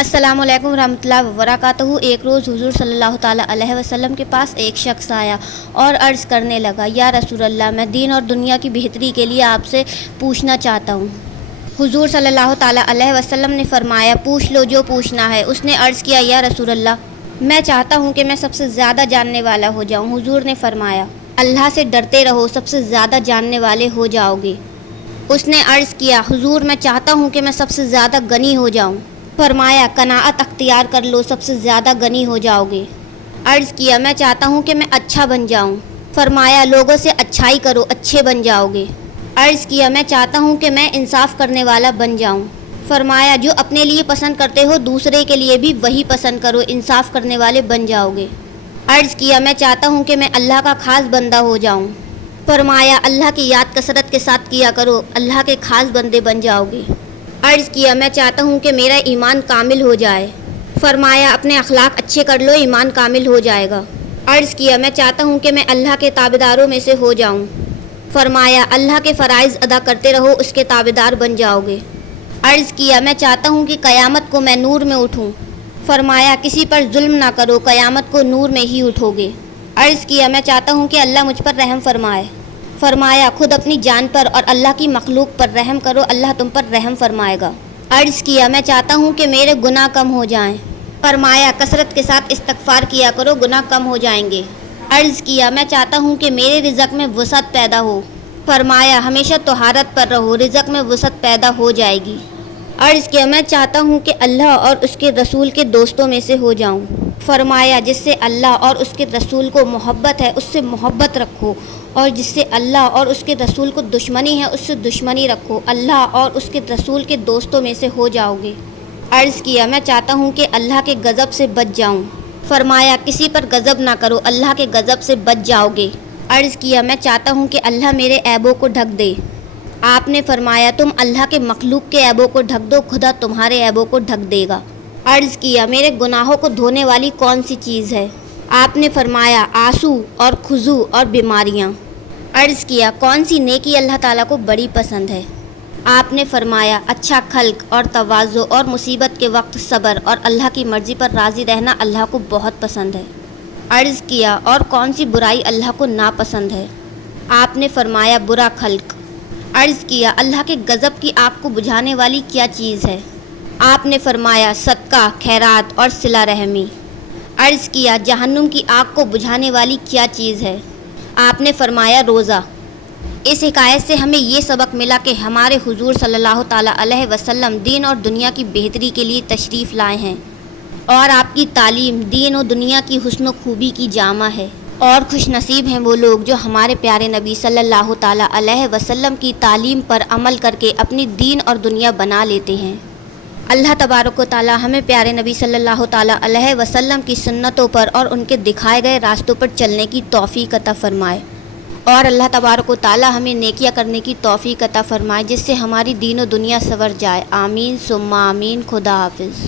السلام علیکم ورحمۃ اللہ وبرکاتہ۔ ایک روز حضور صلی اللہ تعالیٰ علیہ وسلم کے پاس ایک شخص آیا اور عرض کرنے لگا، یا رسول اللہ، میں دین اور دنیا کی بہتری کے لیے آپ سے پوچھنا چاہتا ہوں۔ حضور صلی اللہ تعالیٰ علیہ وسلم نے فرمایا، پوچھ لو جو پوچھنا ہے۔ اس نے عرض کیا، یا رسول اللہ، میں چاہتا ہوں کہ میں سب سے زیادہ جاننے والا ہو جاؤں۔ حضور نے فرمایا، اللہ سے ڈرتے رہو، سب سے زیادہ جاننے والے ہو جاؤ گے۔ اس نے عرض کیا، حضور، میں چاہتا ہوں کہ میں سب سے زیادہ غنی ہو جاؤں۔ فرمایا، قناعت اختیار کر لو، سب سے زیادہ غنی ہو جاؤ گے۔ عرض کیا، میں چاہتا ہوں کہ میں اچھا بن جاؤں۔ فرمایا، لوگوں سے اچھائی کرو، اچھے بن جاؤ گے۔ عرض کیا، میں چاہتا ہوں کہ میں انصاف کرنے والا بن جاؤں۔ فرمایا، جو اپنے لیے پسند کرتے ہو دوسرے کے لیے بھی وہی پسند کرو، انصاف کرنے والے بن جاؤ گے۔ عرض کیا، میں چاہتا ہوں کہ میں اللہ کا خاص بندہ ہو جاؤں۔ فرمایا، اللہ کی یاد کثرت کے ساتھ کیا کرو، اللہ کے خاص بندے بن جاؤ گے۔ عرض کیا، میں چاہتا ہوں کہ میرا ایمان کامل ہو جائے۔ فرمایا، اپنے اخلاق اچھے کر لو، ایمان کامل ہو جائے گا۔ عرض کیا، میں چاہتا ہوں کہ میں اللہ کے تابعداروں میں سے ہو جاؤں۔ فرمایا، اللہ کے فرائض ادا کرتے رہو، اس کے تابعدار بن جاؤ گے۔ عرض کیا، میں چاہتا ہوں کہ قیامت کو میں نور میں اٹھوں۔ فرمایا، کسی پر ظلم نہ کرو، قیامت کو نور میں ہی اٹھو گے۔ عرض کیا، میں چاہتا ہوں کہ اللہ مجھ پر رحم فرمائے۔ فرمایا، خود اپنی جان پر اور اللہ کی مخلوق پر رحم کرو، اللہ تم پر رحم فرمائے گا۔ عرض کیا، میں چاہتا ہوں کہ میرے گناہ کم ہو جائیں۔ فرمایا، کثرت کے ساتھ استغفار کیا کرو، گناہ کم ہو جائیں گے۔ عرض کیا، میں چاہتا ہوں کہ میرے رزق میں وسعت پیدا ہو۔ فرمایا، ہمیشہ طہارت پر رہو، رزق میں وسعت پیدا ہو جائے گی۔ عرض کیا، میں چاہتا ہوں کہ اللہ اور اس کے رسول کے دوستوں میں سے ہو جاؤں۔ فرمایا، جس سے اللہ اور اس کے رسول کو محبت ہے اس سے محبت رکھو، اور جس سے اللہ اور اس کے رسول کو دشمنی ہے اس سے دشمنی رکھو، اللہ اور اس کے رسول کے دوستوں میں سے ہو جاؤ گے۔ عرض کیا، میں چاہتا ہوں کہ اللہ کے غضب سے بچ جاؤں۔ فرمایا، کسی پر غضب نہ کرو، اللہ کے غضب سے بچ جاؤ گے۔ عرض کیا، میں چاہتا ہوں کہ اللہ میرے عیبوں کو ڈھک دے۔ آپ نے فرمایا، تم اللہ کے مخلوق کے عیبوں کو ڈھک دو، خدا تمہارے عیبوں کو ڈھک دے گا۔ عرض کیا، میرے گناہوں کو دھونے والی کون سی چیز ہے؟ آپ نے فرمایا، آنسو اور خضوع اور بیماریاں۔ عرض کیا، کون سی نیکی اللہ تعالیٰ کو بڑی پسند ہے؟ آپ نے فرمایا، اچھا خلق اور تواضع اور مصیبت کے وقت صبر اور اللہ کی مرضی پر راضی رہنا اللہ کو بہت پسند ہے۔ عرض کیا، اور کون سی برائی اللہ کو ناپسند ہے؟ آپ نے فرمایا، برا خلق۔ عرض کیا، اللہ کے غضب کی آگ کو بجھانے والی کیا چیز ہے؟ آپ نے فرمایا، صدقہ، خیرات اور صلہ رحمی۔ عرض کیا، جہنم کی آگ کو بجھانے والی کیا چیز ہے؟ آپ نے فرمایا، روزہ۔ اس حکایت سے ہمیں یہ سبق ملا کہ ہمارے حضور صلی اللہ تعالیٰ علیہ وسلم دین اور دنیا کی بہتری کے لیے تشریف لائے ہیں، اور آپ کی تعلیم دین و دنیا کی حسن و خوبی کی جامع ہے، اور خوش نصیب ہیں وہ لوگ جو ہمارے پیارے نبی صلی اللہ تعالیٰ علیہ وسلم کی تعلیم پر عمل کر کے اپنی دین اور دنیا بنا لیتے ہیں۔ اللہ تبارک و تعالیٰ ہمیں پیارے نبی صلی اللہ تعالیٰ علیہ وسلم کی سنتوں پر اور ان کے دکھائے گئے راستوں پر چلنے کی توفیق عطا فرمائے، اور اللہ تبارک و تعالیٰ ہمیں نیکیاں کرنے کی توفیق عطا فرمائے جس سے ہماری دین و دنیا سنور جائے۔ آمین ثم آمین۔ خدا حافظ۔